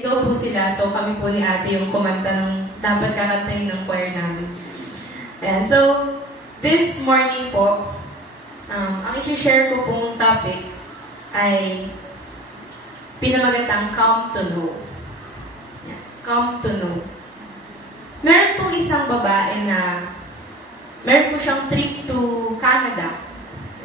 Daw po sila, so kami po ni ate yung kumanta ng dapat kakantahin ng choir namin. Ayan, so this morning po, ang i-share ko pong topic ay pinamagatang Come to Know. Ayan, Come to Know. Meron pong isang babae na meron po siyang trip to Canada.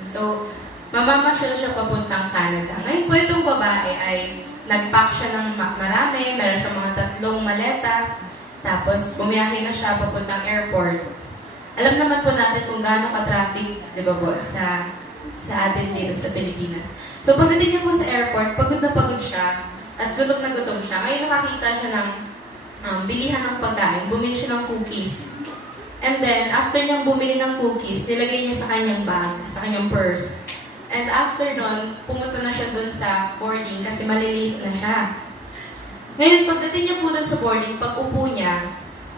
So, mamamasyal siya papuntang Canada. Ngayon po itong babae ay nag-pack siya ng marami, meron siya mga 3 maleta, tapos bumiyahe na siya papuntang airport. Alam naman po natin kung gaano ka-traffic, di ba po, sa atin dito sa Pilipinas. So pagdating niya po sa airport, pagod na pagod siya, at gutom na gutom siya. Ngayon nakakita siya ng bilihan ng pagkain, bumili siya ng cookies. And then, after niyang bumili ng cookies, nilagay niya sa kanyang bag, sa kanyang purse. And after nun, pumunta na siya dun sa boarding kasi malilate na siya. Ngayon, pagdating niya po dun sa boarding, pag upo niya,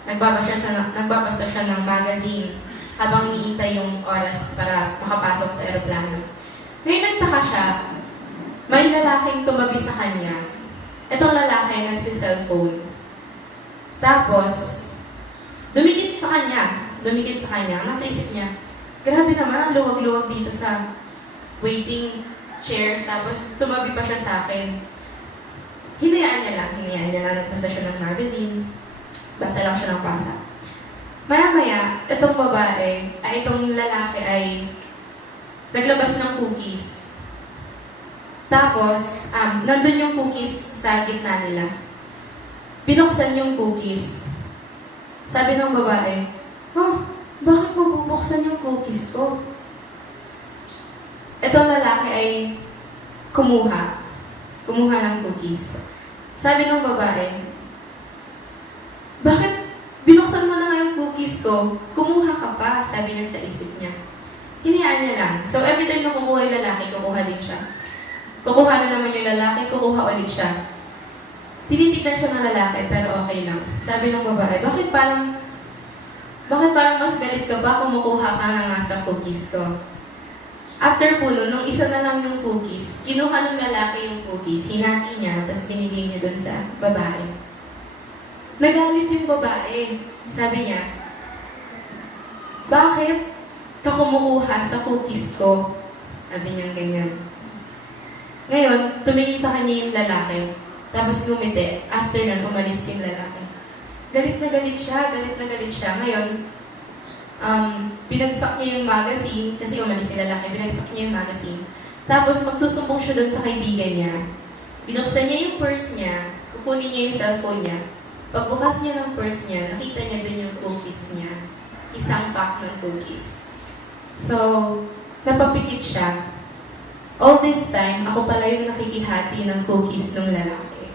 nagbabasa siya ng magazine habang iniintay yung oras para makapasok sa aeroplano. Ngayon, nagtaka siya, may lalaking tumabi sa kanya. Itong lalaki nagsi-cellphone. Tapos, dumikit sa kanya. Nasa isip niya, grabe naman, luwag-luwag dito sa waiting chairs, tapos tumabi pa siya sa akin. Hinayaan niya lang, nagbasa siya ng magazine, basa lang siya ng pasa. Maya-maya, itong lalaki ay naglabas ng cookies. Tapos, nandun yung cookies sa gitna nila. Binuksan yung cookies. Sabi ng babae, "Oh, bakit mo bubuksan yung cookies ko?" Itong lalaki ay kumuha ng cookies. Sabi ng babae, "Bakit binuksan mo na nga yung cookies ko? Kumuha ka pa," sabi niya sa isip niya. Hinayaan niya lang. So every time na kukuha yung lalaki, kukuha din siya. Kukuha na naman yung lalaki, kukuha ulit siya. Tinitignan siya ng lalaki, pero okay lang. Sabi ng babae, bakit parang mas galit ka ba kung makuha ka na nga sa cookies ko?" After po nun, nung isa na lang yung cookies, kinuha ng lalaki yung cookies, hinati niya, tapos binigay niya dun sa babae. Nagalit yung babae. Sabi niya, "Bakit ka kumukuha sa cookies ko?" Sabi niya ganyan. Ngayon, tumingin sa kanya yung lalaki, tapos ngumiti. After nun, umalis yung lalaki. Galit na galit siya. Ngayon, binagsak niya yung magazine, kasi umalis yung lalaki, binagsak niya yung magazine. Tapos magsusumbong siya doon sa kaibigan niya. Binuksan niya yung purse niya, kukunin niya yung cellphone niya. Pagbukas niya ng purse niya, nakita niya doon yung cookies niya. Isang pack ng cookies. So, napapikit siya. All this time, ako pala yung nakikihati ng cookies ng lalaki.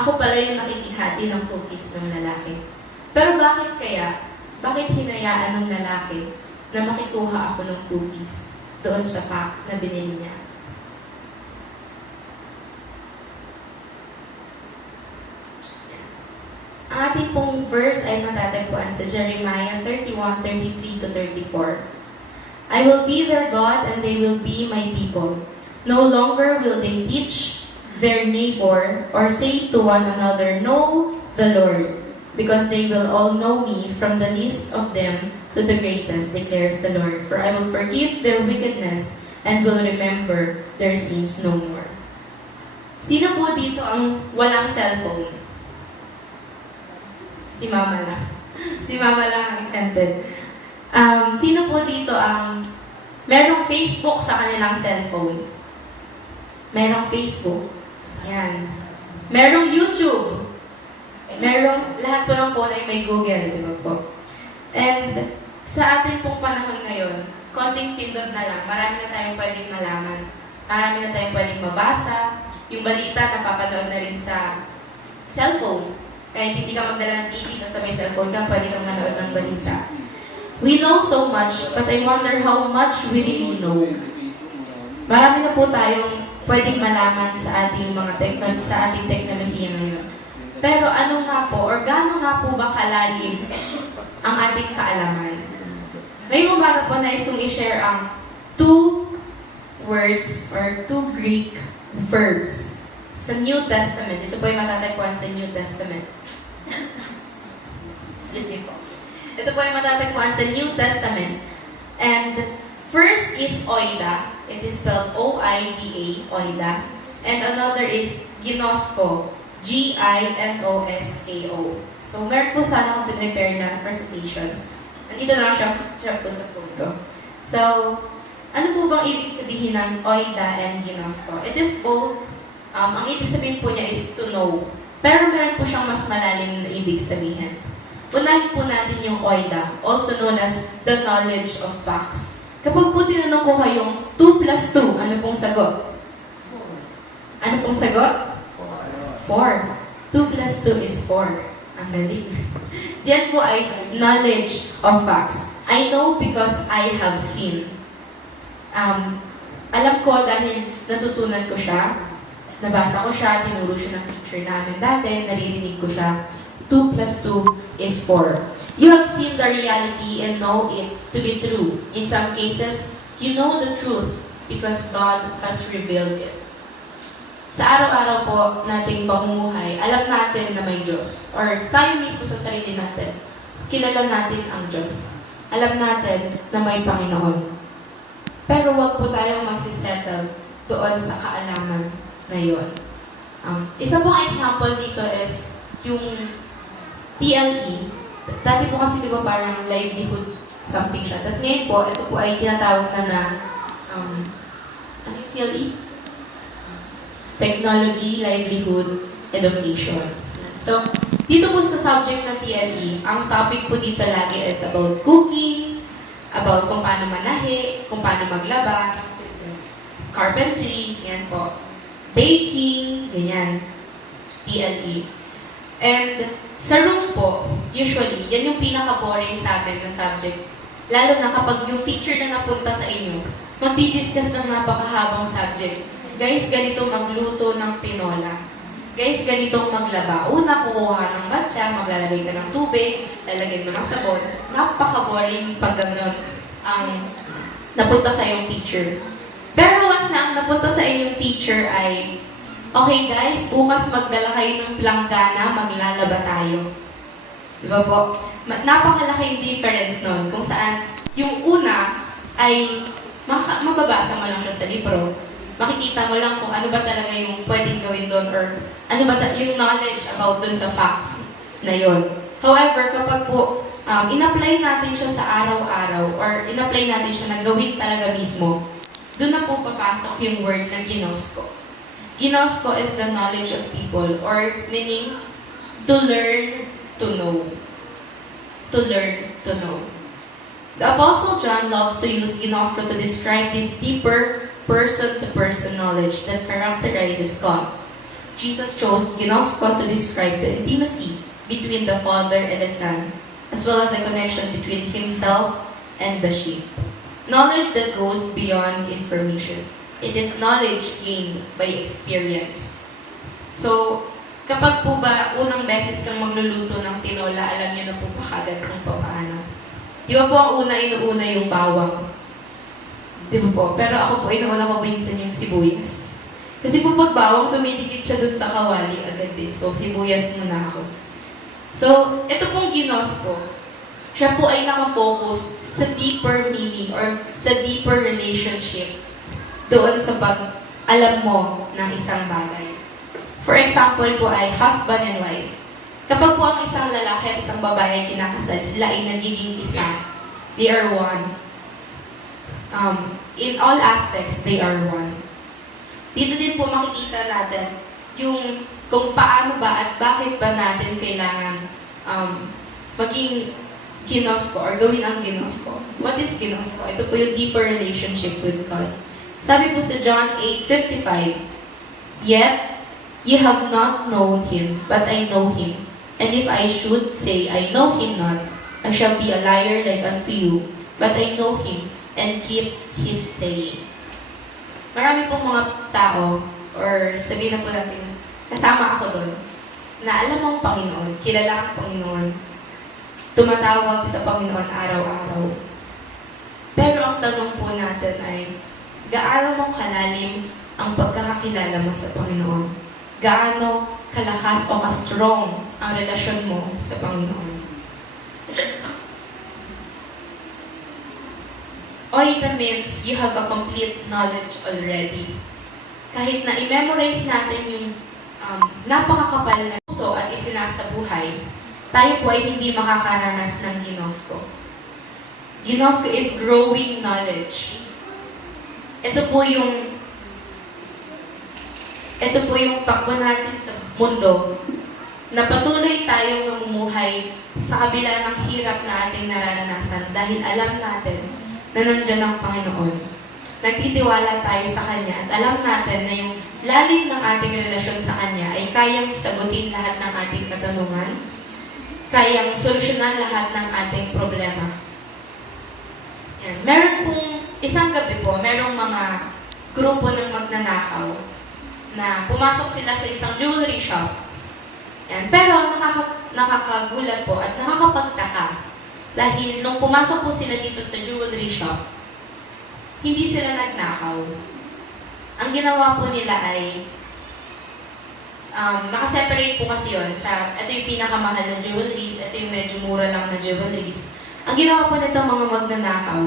Ako pala yung nakikihati ng cookies ng lalaki. Pero bakit kaya? Bakit hinayaan ng lalaki na makikuha ako ng cookies doon sa pack na binili niya? Ang ating pong verse ay matatagpuan sa Jeremiah 31:33-34. "I will be their God and they will be my people. No longer will they teach their neighbor or say to one another, 'Know the Lord,' because they will all know me from the least of them to the greatest, declares the Lord. For I will forgive their wickedness and will remember their sins no more." Sino po dito ang walang cellphone? Si Mama lang. Si Mama lang ang exempted. Sino po dito ang merong Facebook sa kanilang cellphone? Merong Facebook. Yan. Merong YouTube. Lahat po ng phone ay may Google, di ba po? And sa atin pong panahon ngayon, konting pindot na lang, marami na tayong pwedeng malaman. Marami na tayong pwedeng mabasa. Yung balita, napapanood na rin sa cellphone. Kahit hindi ka magdala ng TV, basta may cellphone ka, pwede kang manood ng balita. We know so much, but I wonder how much we really know. Marami na po tayong pwedeng malaman sa ating teknolohiya ngayon. Pero ano nga po, or gaano nga po ba kalalim ang ating kaalaman? Ngayong umaga po, nais kong i-share ang 2 words or 2 Greek verbs. sa New Testament. Ito po ay matatagpuan sa New Testament. Excuse me po. Ito po ay matatagpuan sa New Testament. And first is oida. It is spelled O-I-D-A, oida. And another is ginosko. G-I-N-O-S-K-O. So, meron po sana akong pinrepare na presentation. Nandito na lang siya po sa phone ko. So, ano po bang ibig sabihin ng oida and ginosko? It is both, ang ibig sabihin po niya is to know. Pero meron po siyang mas malalim na ibig sabihin. Unahin po natin yung oida, also known as the knowledge of facts. Kapag po tinanong ko kayong 2 plus 2, ano pong sagot? 4. Ano pong sagot? 4. 2 plus 2 is 4. Ang galing. Diyan po ay knowledge of facts. I know because I have seen. Alam ko dahil natutunan ko siya, nabasa ko siya, tinuro siya ng teacher namin dati, naririnig ko siya. 2 plus 2 is 4. You have seen the reality and know it to be true. In some cases, you know the truth because God has revealed it. Sa araw-araw po nating pamumuhay, alam natin na may Diyos. Or tayo mismo sa sarili natin, kilala natin ang Diyos. Alam natin na may Panginoon. Pero wag po tayong magsisettle doon sa kaalaman na yun. Isa pong example dito is yung TLE. Dati po kasi di ba parang livelihood something siya. Tapos ngayon po, ito po ay tinatawag na ano yung TLE? Technology, Livelihood, Education. So, dito po sa subject ng TLE, ang topic po dito lagi is about cooking, about kung paano manahi, kung paano maglaba, carpentry, yan po, baking, ganyan, TLE. And sa room po, usually, yan yung pinaka-boring sa amin na subject. Lalo na kapag yung teacher na napunta sa inyo, magdi-discuss ng napakahabang subject. Guys, ganito magluto ng tinola. Guys, ganitong maglaba. Una, kukuha ka ng batya, maglalagay ka ng tubig, lalagyan mo ng sabon. Napaka-boring pag gano'n ang napunta sa iyong teacher. Pero once na ang napunta sa inyong teacher ay, okay guys, bukas magdala kayo ng planggana, maglalaba tayo. Diba po? Napakalaking difference nun kung saan yung una ay mababasa mo lang siya sa libro. Makikita mo lang kung ano ba talaga yung pwedeng gawin doon or ano ba yung knowledge about doon sa facts na yon. However, kapag po in-apply natin siya sa araw-araw or in-apply natin siya na gawin talaga mismo, doon na po papasok yung word na ginosko. Ginosko is the knowledge of people or meaning to learn to know. To learn to know. The Apostle John loves to use ginosko to describe this deeper person-to-person knowledge that characterizes God. Jesus chose ginosko to describe the intimacy between the Father and the Son, as well as the connection between Himself and the sheep. Knowledge that goes beyond information. It is knowledge gained by experience. So, kapag po ba unang beses kang magluluto ng tinola, alam niyo na po ba kagad kung paano? Di ba po ang inuuna yung bawang? Di ba po? Pero ako po, inuuna ko minsan yung sibuyas. Kasi po pag bawang, dumidikit siya dun sa kawali agad eh. So, sibuyas muna ako. So, ito pong ginosko, siya po ay nakafocus sa deeper meaning or sa deeper relationship doon sa pag-alam mo ng isang bagay. For example po ay husband and wife. Kapag po ang isang lalaki at isang babae ay kinakasal, sila ay nagiging isa. They are one. In all aspects, they are one. Dito din po makikita natin yung kung paano ba at bakit ba natin kailangan maging ginosko or gawin ang ginosko. What is ginosko? Ito po yung deeper relationship with God. Sabi po sa John 8:55, "Yet ye have not known Him, but I know Him. And if I should say I know Him not, I shall be a liar like unto you, but I know Him and keep His saying." Marami pong mga tao, or sabihin na po natin, kasama ako doon, na alam ang Panginoon, kilala ang Panginoon, tumatawag sa Panginoon araw-araw. Pero ang tanong po natin ay, gaano mong kalalim ang pagkakakilala mo sa Panginoon? gaano kalakas o ka-strong ang relasyon mo sa Panginoon. Oida means you have a complete knowledge already. Kahit na i-memorize natin yung napakakapal na puso at isinasabuhay, tayo po ay hindi makakaranas ng ginosko. Ginosko is growing knowledge. Ito po yung takbo natin sa mundo na patuloy tayong mamumuhay sa kabila ng hirap na ating nararanasan dahil alam natin na nandyan ang Panginoon. Nagtitiwala tayo sa Kanya at alam natin na yung lalim ng ating relasyon sa Kanya ay kayang sagutin lahat ng ating katanungan, kayang solusyonan lahat ng ating problema. Yan. Meron pong isang gabi po, merong mga grupo ng magnanakaw na pumasok sila sa isang jewelry shop. Yan. Pero nakakagulat po at nakakapagtaka dahil nung pumasok po sila dito sa jewelry shop, hindi sila nagnakaw. Ang ginawa po nila ay nakaseparate po kasi yun sa ito yung pinakamahal na jewelries, ito yung medyo mura lang na jewelries. Ang ginawa po nito mga magnanakaw,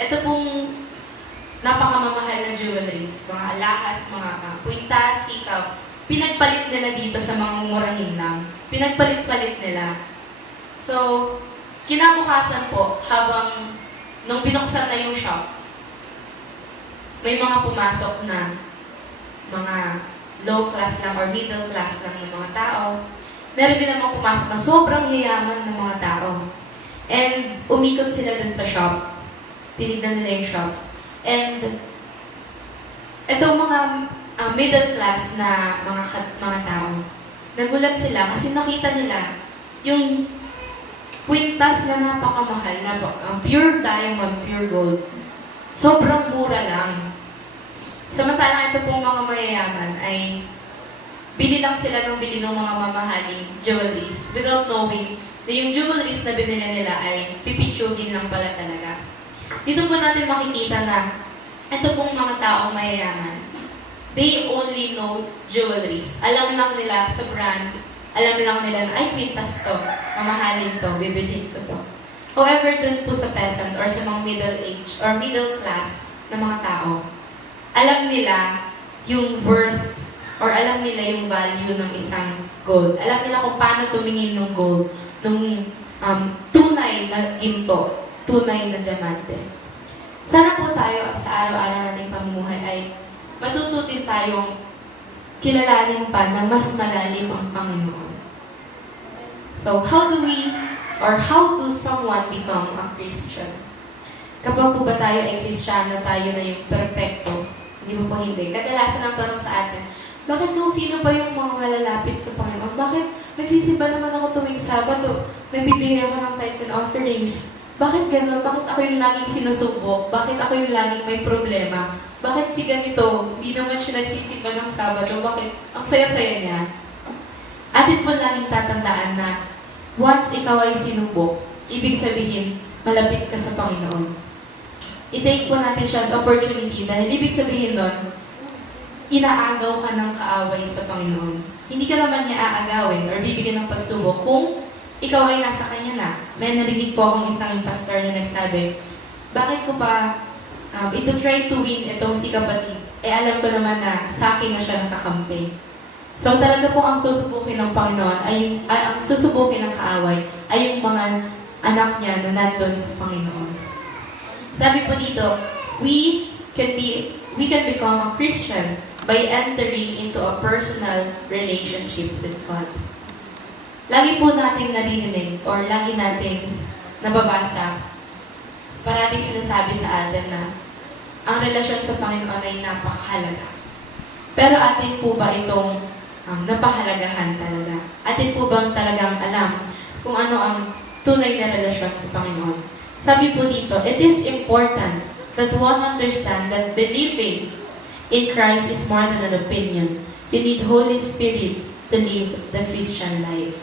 ito pong napakamamahal na jewelries, mga alahas, mga kwintas, hikaw, pinagpalit nila dito sa mga murahin lang. Pinagpalit-palit nila. So, kinabukasan po, habang nung binuksan na yung shop, may mga pumasok na mga low class lang or middle class lang ng mga tao. Meron din namang pumasok na sobrang yayaman ng mga tao. And umikot sila dun sa shop. Tinignan nila yung shop. And itong mga middle class na mga tao, nagulat sila kasi nakita nila yung kwintas na napakamahal na pure diamond, pure gold. Sobrang mura lang. Samantalang ito pong mga mayayaman ay bili lang sila ng bili ng mga mamahaling jewelries without knowing na yung jewelries na binili nila ay pipitsugin lang pala talaga. Dito po natin makikita na ito pong mga taong mayayaman, they only know jewelries. Alam lang nila sa brand, alam lang nila na, ay, pintas to, mamahalin to, bibilhin ko to. However, dun po sa peasant or sa mga middle age or middle class na mga tao, alam nila yung worth or alam nila yung value ng isang gold. Alam nila kung paano tumingin ng gold, ng tunay na ginto, tunay na diamante. Sana po tayo sa araw-araw nating pamumuhay ay matuto din tayong kilalanin pa na mas malalim ang Panginoon. So, how do someone become a Christian? Kapag po ba tayo ay Kristiyano, tayo na yung perfecto? Hindi mo po hindi. Kadalasan ang tanong sa atin, bakit kung sino ba yung mga malalapit sa Panginoon? Bakit nagsisimba naman ako tuwing Sabado? Nagbibigay ako ng tithes and offerings. Bakit gano'n? Bakit ako yung laging sinusubok? Bakit ako yung laging may problema? Bakit si ganito, hindi naman siya nagsisimba ng Sabado? Bakit? Ang saya-saya niya. Atin po laging tatandaan na once ikaw ay sinubok, ibig sabihin, malapit ka sa Panginoon. I-take po natin siya as opportunity dahil ibig sabihin nun, inaagaw ka ng kaaway sa Panginoon. Hindi ka naman niya aagawin or bibigyan ng pagsubok kung ikaw ay nasa Kanya na. May narinig po akong isang pastor na nagsabi, bakit ko pa ito try to win itong si kapatid? Alam ko naman na sa akin na siya nakakampi. So talaga po ang susubukin ng Panginoon, ang susubukin ng kaaway ay yung mga anak niya na nandun sa Panginoon. Sabi po dito, we can become a Christian by entering into a personal relationship with God. Lagi po natin naririnig or lagi natin nababasa, parating sinasabi sa atin na ang relasyon sa Panginoon ay napakahalaga. Pero atin po ba itong napahalagahan talaga? Atin po bang talagang alam kung ano ang tunay na relasyon sa Panginoon? Sabi po dito, it is important that one understand that believing in Christ is more than an opinion. You need Holy Spirit to live the Christian life.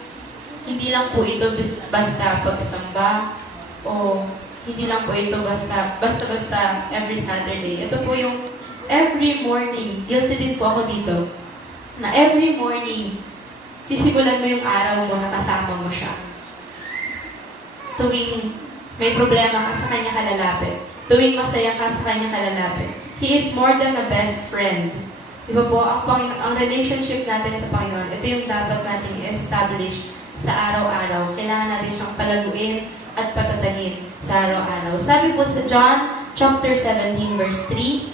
Hindi lang po ito basta pagsamba o hindi lang po ito basta every Saturday. Ito po yung every morning. Guilty din po ako dito. na every morning, sisimulan mo yung araw mo na kasama mo siya. Tuwing may problema ka, sa kanya ka lalapit. Tuwing masaya ka, sa kanya ka lalapit. He is more than a best friend. Diba po, ang relationship natin sa Panginoon, ito yung dapat natin i-establish sa araw-araw. Kailangan natin siyang palaguin at patatagin sa araw-araw. Sabi po sa John chapter 17 verse 3,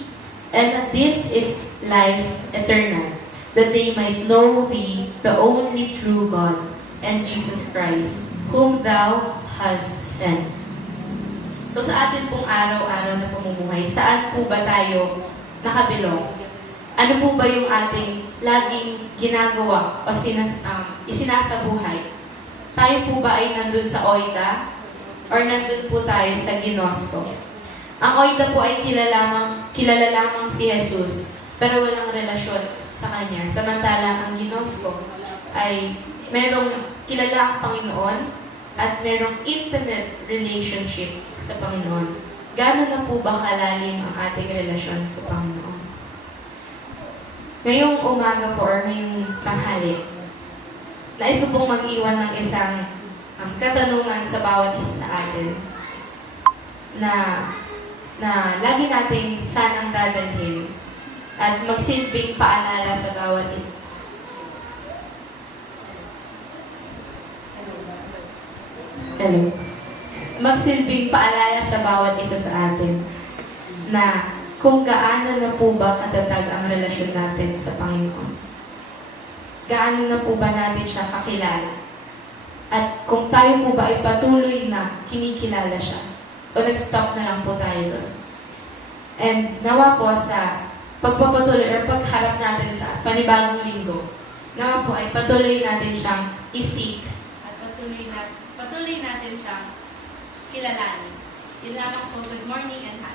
"And this is life eternal, that they might know thee, the only true God, and Jesus Christ, whom thou hast sent." So sa atin pong araw-araw na pamumuhay, saan po ba tayo nakabilong? Ano po ba yung ating laging ginagawa o isinasabuhay? Tayo po ba ay nandun sa OIDA? Or nandun po tayo sa Ginosko? Ang OIDA po ay kilala lamang si Jesus, pero walang relasyon sa Kanya. Samantalang ang Ginosko ay merong kilala ang Panginoon at merong intimate relationship sa Panginoon. Gano'n na po ba kalalim ang ating relasyon sa Panginoon? Ngayong umaga po or ngayong tanghali, nais ko pong mag-iwan ng isang katanungan sa bawat isa sa atin na lagi nating sanang dadalhin at magsilbing paalala sa bawat isa. Hello. Magsilbing paalala sa bawat isa sa atin na kung gaano na po ba katatag ang relasyon natin sa Panginoon. Gaano na po ba natin siya kakilala? At kung tayo po ba ay patuloy na kinikilala siya, o nag-stop na lang po tayo doon. And nawa po sa pagpapatuloy or pagharap natin sa panibagong linggo, nawa po ay patuloy natin siyang isik at patuloy natin siyang kilalanin. Yun lamang po. Good morning and happy